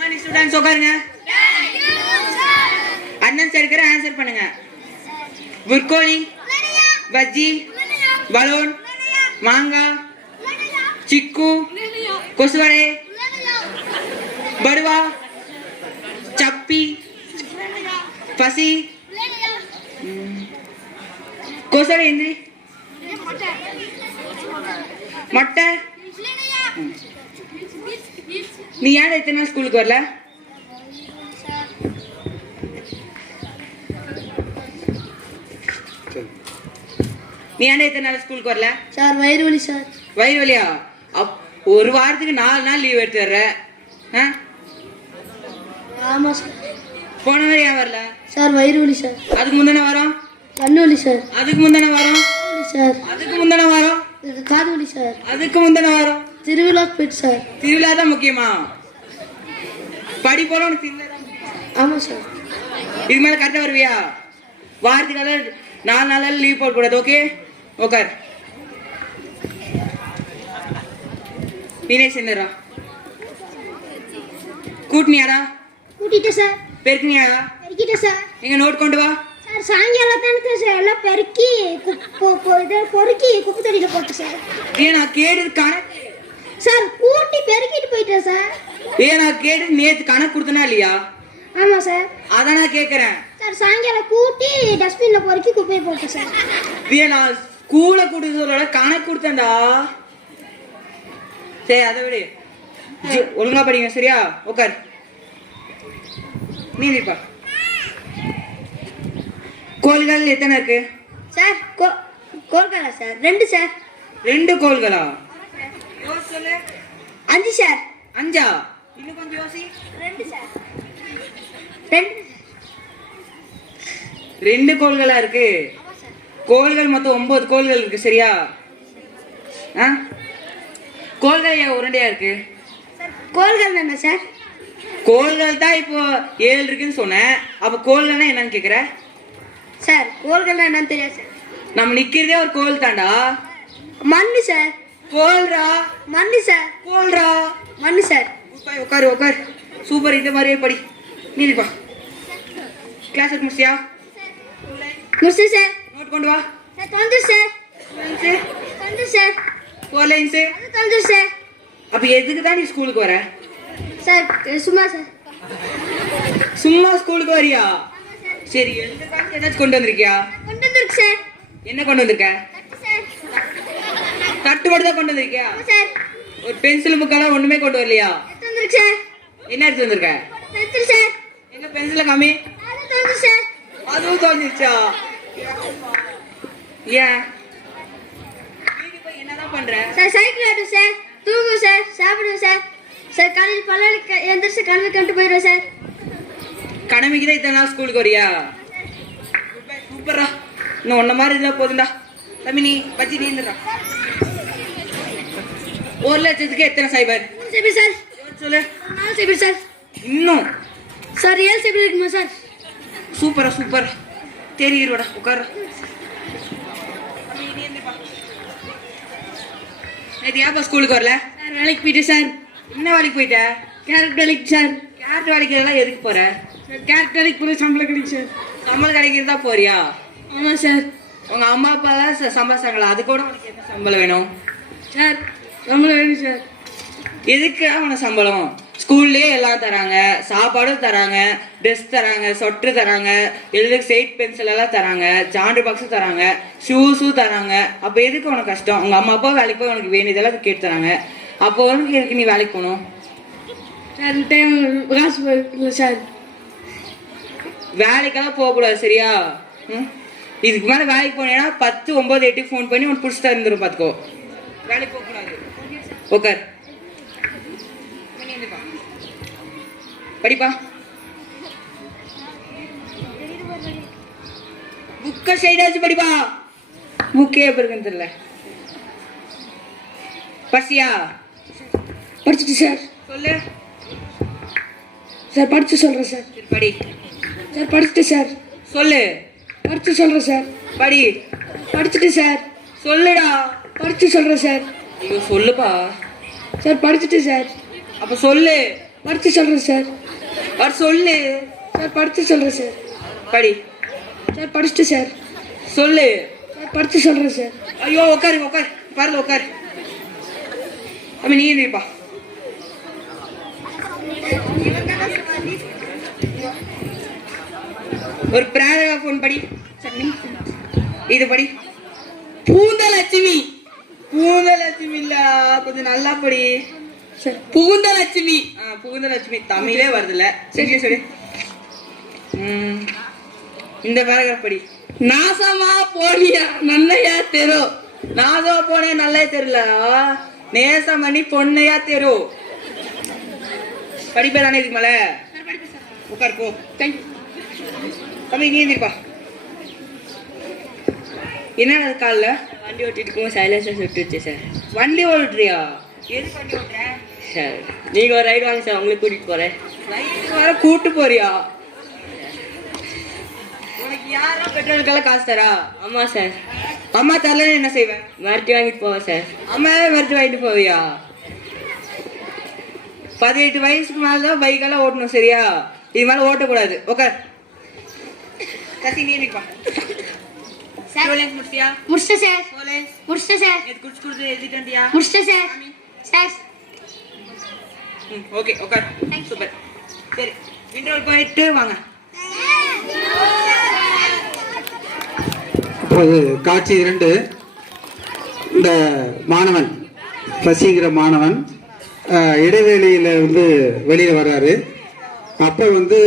மணி students உட்காருங்க. அண்ணன் சேர்க்கிற ஆன்சர் பண்ணுங்க. புர்கோலி, பஜ்ஜி, பலூன், மாங்காய், சிக்கு, கொசுவரை, படுவா, சப்பி, பசி, கொசுவரை எந்திரி, மொட்டை. நீ ஏன் எத்தனை நாள் ஸ்கூலுக்கு வரல? நீ ஏன் எத்தனை நாள் ஸ்கூலுக்கு வரல? சார் வயிறு வலி சார். வயிறு வலியா? ஒரு வாரத்துக்கு 4 நாள் லீவ் எடுத்து வர்ற. ஆமா சார். போன வாரம் ஏன் வரல? சார் வயிறு வலி சார். அதுக்கு முந்தின வாரம்? கண்ணு வலி சார். அதுக்கு முந்தின வாரம்? சார். அதுக்கு முந்தின வாரம்? காது வலி சார். அதுக்கு முந்தின வாரம்? திருவிழாக்கு போயிட்டு சார். திருவிழா தான் முக்கியமா? படிப்போல உனக்கு திருவிழா தான்? ஆமா சார். இது மேல கரெக்டா வருவியா? வாரத்துக்காக 4 நாள் லீவ் போடக்கூடாது. ஓகே, உட்கார். நீனே சேர்ந்துடா. கூட்டினியாடா? கூட்டிட்டேன் சார். பெருக்கினியாடா? பெருக்கிட்டேன் சார். எங்க நோட் கொண்டு வா. சார் சாயங்காலம் தானே சார் எல்லாம் பெருக்கி பொறுக்கி குப்பை தொட்டியில் போட்டேன் சார். நான் கேட்டது கணக்கு சார். கூட்டி பெருக்கிட்டு போயிட்டேன் சார். நான் கேட்டது நேற்று கணக்கு கொடுத்தனா இல்லையா? ஆமா சார். அதான் நான் கேட்கறேன் சார். சாயங்காலம் கூட்டி டஸ்ட்பின்ல பொறுக்கி குப்பையை போட்டேன் சார். நான் ஸ்கூல்ல கொடுத்ததோட கணக்கு கொடுத்தேன்டா. சரி, அதை விடு. ஒழுங்கா படிங்க, சரியா? உட்கார். நீ இருப்பா. கோல்கள் எத்தனை இருக்கு சார்? கோல்களா சார்? 2 சார். 2 கோல்களா? சொல்லு. 5 சார். 5ஆ? இன்னும் கொஞ்சம் யோசி. 2 சார். 2 கோல்களா இருக்கு? கோல்கள் மொத்தம் 9 கோல்கள் இருக்கு, சரியா? கோல்கள் ஏன் உருண்டையா இருக்கு? கோல்கள் என்ன சார்? கோல்கள் தான் இப்போ 7 இருக்குன்னு சொன்னேன். அப்ப கோல்கள்னா என்னன்னு கேக்குற? சார் கோல்கள் என்னன்னு தெரியாது சார். நம்ம நிக்கிறதே ஒரு கோல் தாண்டா. மண்ணு சார். கோல்ரா. மண்ணு சார். கோல்ரா. மண்ணு சார். உட்காரு உட்காரு. சூப்பர், இந்த மாதிரியே படி. நீ இருப்பா. கிளாஸ் முடிச்சியா? முடிச்சு சார். நோட் கொண்டு வா. சார் தந்து சார். தந்து சார். 4 லைன்ஸ். தந்து சார். அப்ப எதுக்கு தான் நீ ஸ்கூலுக்கு வர? சார் சும்மா சார். சும்மா ஸ்கூலுக்கு வரியா? சரி, ஏதாச்சும் கொண்டு வந்திருக்கியா? கொண்டு வந்திருக்கு சார். என்ன கொண்டு வந்திருக்க? தட்டு மட்டும் தான் கொண்டு வந்திருக்கியா? சார். ஒரு பென்சில் புக்கெல்லாம் ஒண்ணுமே கொண்டு வரலையா? எடுத்து வந்திருக்கு சார். என்ன எடுத்து வந்திருக்க? Pencil sir. எங்க பென்சில காமி. அது தந்து சார். அதுவும் தோஞ்சிருச்சா? ஏன் வீட்டுக்கு போய் என்னதான் பண்ற? சார் சைக்கிள் ஆட்டும் சார். தூங்கும் சார். சாப்பிடுவோம் சார். சார் காலையில் பல்லாக்கு எந்திரிச்சு கனவு கண்டு போயிடுவேன் சார். கடமைக்கு தான் இத்தனை நாள் ஸ்கூலுக்கு வரியா? சூப்பர்ரா. இன்னும் ஒன்ன மாதிரி இருந்தா போதுண்டா. தம்பி நீ பச்சி நீந்துடுறா. 1 லட்சத்துக்கு எத்தனை சைபர்? 3 சைபர் சார். சொல்லு. 4 சைபர் சார். இன்னும் சார் 7 சைபர் இருக்குமா சார்? சூப்பரா சூப்பர். தெரியுறடா, உட்கார. நேற்று ஏப்பா ஸ்கூலுக்கு வரல? சார் வேலைக்கு போயிட்டேன் சார். என்ன வேலைக்கு போயிட்ட? கேரட் வேலைக்கு சார். கேரட் வேலைக்கு எல்லாம் எதுக்கு போற? கேரட் வேலைக்கு போய் சம்பளம் கிடைக்கும் சார். சம்பளம் கிடைக்கிறதா போறியா? ஆமாம் சார். உங்க அம்மா அப்பா தான் சம்பாதிச்சாங்களா? அது கூட உனக்கு என்ன சம்பளம் வேணும்? சார் சம்பளம் வேணும் சார். எதுக்கு உனக்கு சம்பளம்? ஸ்கூல்லேயே எல்லாம் தராங்க, சாப்பாடும் தராங்க, ட்ரெஸ் தராங்க, சொட்டு தராங்க, எழுதுக்கு செயிட் பென்சில் எல்லாம் தராங்க, ஜாண்டர் பாக்ஸும் தராங்க, ஷூஸும் தராங்க. அப்போ எதுக்கு உனக்கு கஷ்டம்? உங்கள் அம்மா அப்பா வேலைக்கு போய் உனக்கு வேண்டியதெல்லாம் கேட்டு தராங்க. அப்போ உனக்கு எதுக்கு நீ வேலைக்கு போகணும்? சார் டைம் காசு இல்லை சார். வேலைக்கெல்லாம் போகக்கூடாது, சரியா? இதுக்கு மேலே வேலைக்கு போனேன்னா 10, 9, 8 ஃபோன் பண்ணி உனக்கு பிடிச்சிட்டா இருந்துடும். பார்த்துக்கோ, வேலைக்கு போகக்கூடாது. ஓகே படிப்பா. புக்கை சைடாச்சு படிப்பா. புக்கே எப்படி இருக்குன்னு தெரியல. பசியா? படிச்சுட்டு சார். சொல்லு சார். படிச்சு சொல்கிறேன் சார். சரி படி. சார் படிச்சுட்டு சார். சொல்லு. படிச்சு சொல்கிறேன் சார். படி. படிச்சுட்டு சார். சொல்லுடா. படிச்சு சொல்கிறேன் சார். ஐயோ சொல்லுப்பா. சார் படிச்சுட்டு சார். அப்ப சொல்லு. படிச்சு சொல்கிறேன் சார். சொல்லு. சார் படிச்சு சொல்கிறேன் சார். படி. சார் படிச்சுட்டு சார். சொல்லு. சார் படிச்சு சொல்கிறேன் சார். ஐயோ உட்காரு உட்காரு, பாருல உட்காரு. அப்ப நீ இருப்பா. ஒரு பேராகிராஃப் ஒன்று படி. இது படி. பூந்தலட்சுமி. பூந்தலட்சுமி இல்ல, கொஞ்சம் நல்லா படி. புகுந்தலட்சுமி. புகுந்தலட்சுமி தமிழே வருதுல்ல, இங்கிலீஷ் சொல்லு. இந்த பேராகிராஃப் படி. நாசமா போனியா நல்லையா தெரு. நாசமா போனே நல்ல தெருல, நேசம் பண்ணி பொண்ணையா தெரு. படிப்பேன் இதுக்கு மேல. உட்கார் போ. தம்பி நீ இருப்பா. என்ன காலில் வண்டி ஓட்டிட்டு இருக்கும் சைலன்சர் சுட்டுச்சு சார். வண்டி ஓட்டுறியா? எது வண்டி ஓட்டுற சார்? நீங்கள் ஒரு ரைடு வாங்க சார், உங்களை கூட்டிகிட்டு போகிறேன். ரைட்டு வர கூட்டு போறியா? உனக்கு யாரா பெட்ரோலுக்கெல்லாம் காசு தரா? ஆமாம் சார். அம்மா தரலன்னு என்ன செய்வேன்? மிரட்டி வாங்கிட்டு போவேன் சார். அம்மாவே மிரட்டி வாங்கிட்டு போவியா? 18 வயசுக்கு மேலதான் பைக்கெல்லாம் ஓட்டணும், சரியா? இது மேல ஓட்டக்கூடாது. உட்கார். கசி நீ நிப்பா. முடிச்சியா? முடிச்சிட்டேன் சார். போலே முடிச்சிட்டேன் சார். இது குடிச்சு கொடுத்து எழுதிட்டியா? முடிச்சிட்டேன் சார். சார் ஓகே உட்கார். சூப்பர். சரி இன்டர்வல் போயிட்டு வாங்க. இப்போது காட்சி 2. இந்த மாணவன் பசிங்கிற மாணவன் இடைவேளையில் வந்து வெளியில் வர்றாரு. அப்போ வந்து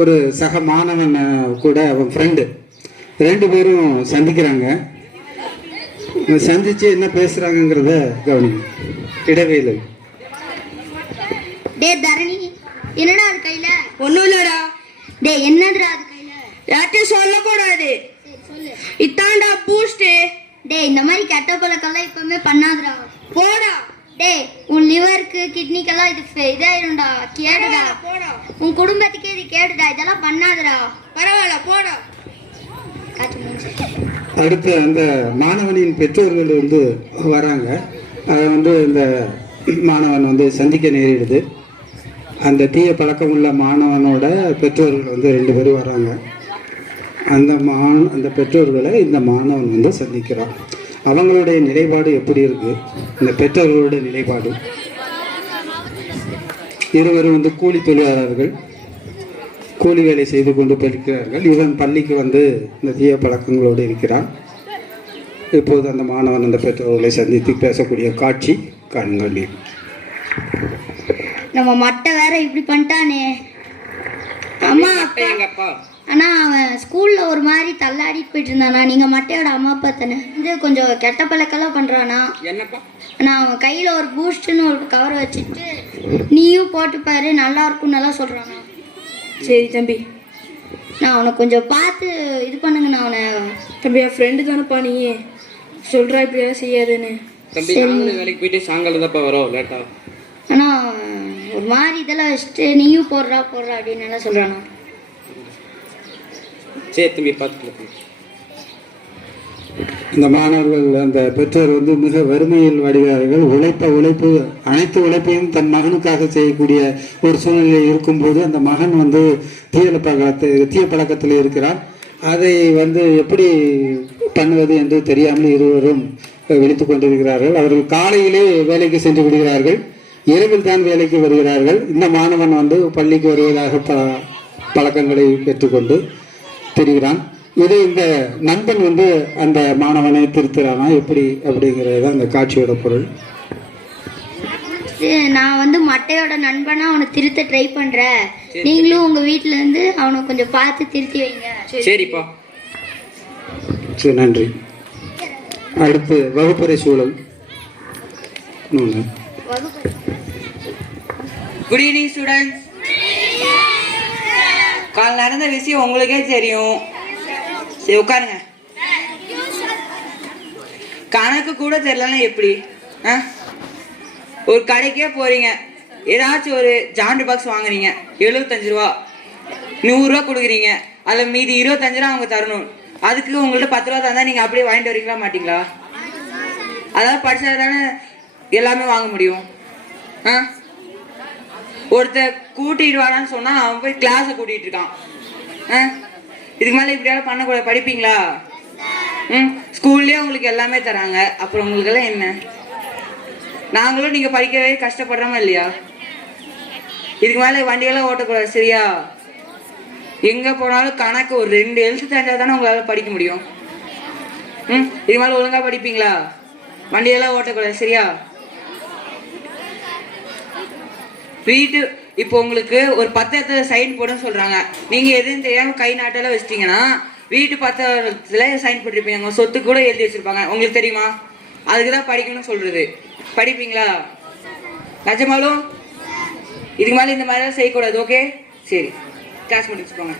ஒரு சக மாணவன் கூட அவன் ஃப்ரெண்டு 2 பேரும் சந்திக்கிறாங்க. சந்திச்சு என்ன பேசுகிறாங்கங்கிறத கவனிங்க. இடைவேளை. டே தரணி, என்னடா அது கையில? ஒன்றும் இல்லடா. டே என்னதுடா அது கையில? யார்ட்டையும் சொல்லக்கூடாது. சரி சொல்லு. இத்தாண்டா பூஸ்ட். டே இந்த மாதிரி கெட்ட பழக்கெல்லாம் இப்பவுமே பண்ணாதடா. போடா. டேய் உன் லிவருக்கு கிட்னிக்கெல்லாம் இது இதாயிரும்டா, கேடுடா. போடா. உன் குடும்பத்துக்கே இது கேடுடா, இதெல்லாம் பண்ணாதடா. பரவாயில்ல போடா. அடுத்து அந்த மாணவனின் பெற்றோர்கள் வந்து வராங்க. அதை வந்து இந்த மாணவன் வந்து சந்திக்க நேரிடுது. அந்த தீய பழக்கம் உள்ள மாணவனோட பெற்றோர்கள் வந்து 2 பேரும் வராங்க. அந்த பெற்றோர்களை இந்த மாணவன் வந்து சந்திக்கிறான். அவங்களுடைய நிலைப்பாடு எப்படி இருக்கு? இந்த பெற்றோர்களுடைய நிலைப்பாடு. இருவரும் வந்து கூலி தொழிலாளர்கள், கூலி வேலை செய்து கொண்டு படிக்கிறார்கள். இவன் பள்ளிக்கு வந்து இந்த தீய பழக்கங்களோடு இருக்கிறான். இப்போது அந்த மாணவன் அந்த பெற்றோர்களை சந்தித்து பேசக்கூடிய காட்சி காண்கள். நம்ம மட்டை வேற இப்படி பண்ணிட்டானே. அம்மா எங்கப்பா? ஆனா அவன் ஸ்கூல்ல ஒரு மாதிரி தள்ளாடிட்டு போயிட்டு இருந்தானா. நீங்க மட்டையோட அம்மா அப்பா தானே? இது கொஞ்சம் கெட்ட பழக்கெல்லாம் பண்றானா. என்னப்பா? நான் அவன் கையில ஒரு பூஸ்ட்னு ஒரு கவர் வச்சுட்டு நீயும் போட்டு பாரு நல்லா இருக்கும்னு நல்லா சொல்றானா. சரி தம்பி, நான் அவனை கொஞ்சம் பார்த்து இது பண்ணுங்க. நான் அவனை தம்பி என் ஃப்ரெண்டு தானேப்பா, நீ சொல்கிறா இப்படியெல்லாம் செய்யாதுன்னு. தம்பி நாங்களும் வேலைக்கு போயிட்டு சாயங்காலம் தான்ப்பா வரோம் லேட்டா. ஆனா ஒரு மாதிரி இதெல்லாம் வச்சுட்டு நீயும் போடுறா அப்படின்னு நல்லா சொல்றானா. சரி தம்பி பார்த்துக்கலாம். இந்த மாணவர்கள் அந்த பெற்றோர் வந்து மிக வறுமையில் வடிவார்கள். உழைப்பு அனைத்து உழைப்பையும் தன் மகனுக்காக செய்யக்கூடிய ஒரு சூழ்நிலை இருக்கும்போது அந்த மகன் வந்து தீய பழக்கத்தில் இருக்கிறார். அதை வந்து எப்படி பண்ணுவது என்று தெரியாமல் இருவரும் விழித்து கொண்டிருக்கிறார்கள். அவர்கள் காலையிலே வேலைக்கு சென்று விடுகிறார்கள், இரவில் தான் வேலைக்கு வருகிறார்கள். இந்த மாணவன் வந்து பள்ளிக்கு வருவதாக பழக்கங்களை பெற்றுக்கொண்டு தெரிகிறான். இது இந்த நண்பன் வந்து அந்த மாணவனை திருத்துறானா எப்படி அப்படிங்கிறது தான் அந்த காட்சியோட பொருள். நான் வந்து மட்டையோட நண்பனா அவனை திருத்த ட்ரை பண்றேன். நீங்களும் உங்க வீட்டுல இருந்து அவனை கொஞ்சம் பார்த்து திருத்தி வைங்க. சரிப்பா. சரி நன்றி. அடுத்து வகுப்பறை சூழல். Good evening students. கால் நடந்த விஷயம் உங்களுக்கே தெரியும். சரி உட்காருங்க. கணக்கு கூட தெரியலன்னா எப்படி? ஒரு கடைக்கே போறீங்க, ஏதாச்சும் ஒரு ஜாண்டு பாக்ஸ் வாங்குறீங்க, 75 ரூபா, 100 ரூபா கொடுக்குறீங்க, அதில் மீதி 25 ரூபா அவங்க தரணும். அதுக்கு உங்கள்ட்ட 10 ரூபா தந்தா நீங்கள் அப்படியே வாங்கிட்டு வரீங்களா மாட்டீங்களா? அதாவது படிச்சா தானே எல்லாமே வாங்க முடியும். ஆ ஒருத்தர் கூட்டிட்டு வாடான்னு சொன்னா அவன் போய் கிளாஸை கூட்டிட்டு இருக்கான். இதுக்கு மேலே இப்படியாவது பண்ணக்கூடாது. படிப்பீங்களா? ஸ்கூல்லேயே உங்களுக்கு எல்லாமே தராங்க, அப்புறம் உங்களுக்கு எல்லாம் என்ன? நாங்களும் நீங்கள் படிக்கவே கஷ்டப்படுறோமா இல்லையா? இதுக்கு மேலே வண்டியெல்லாம் ஓட்டக்கூடாது, சரியா? எங்கே போனாலும் கணக்கு ஒரு 2 எழுத்து தெரிஞ்சால் தானே உங்களால் படிக்க முடியும். இதுக்கு மேலே ஒழுங்காக படிப்பீங்களா? வண்டியெல்லாம் ஓட்டக்கூடாது, சரியா? வீட்டு இப்போ உங்களுக்கு ஒரு பத்திரத்துல சைன் போடுன்னு சொல்றாங்க. நீங்க எதுவும் தெரியாம கை நாட்டெல்லாம் வச்சிட்டீங்கன்னா வீட்டு பத்திரத்துல சைன் போட்டிருப்பீங்க, உங்க சொத்து கூட எழுதி வச்சிருப்பாங்க. உங்களுக்கு தெரியுமா? அதுக்குதான் படிக்கணும்னு சொல்றது. படிப்பீங்களா? நிஜமாலும் இதுக்கு மேலே இந்த மாதிரிலாம் செய்யக்கூடாது. ஓகே, சரி, கிளாஸ் முடிச்சுக்கோங்க.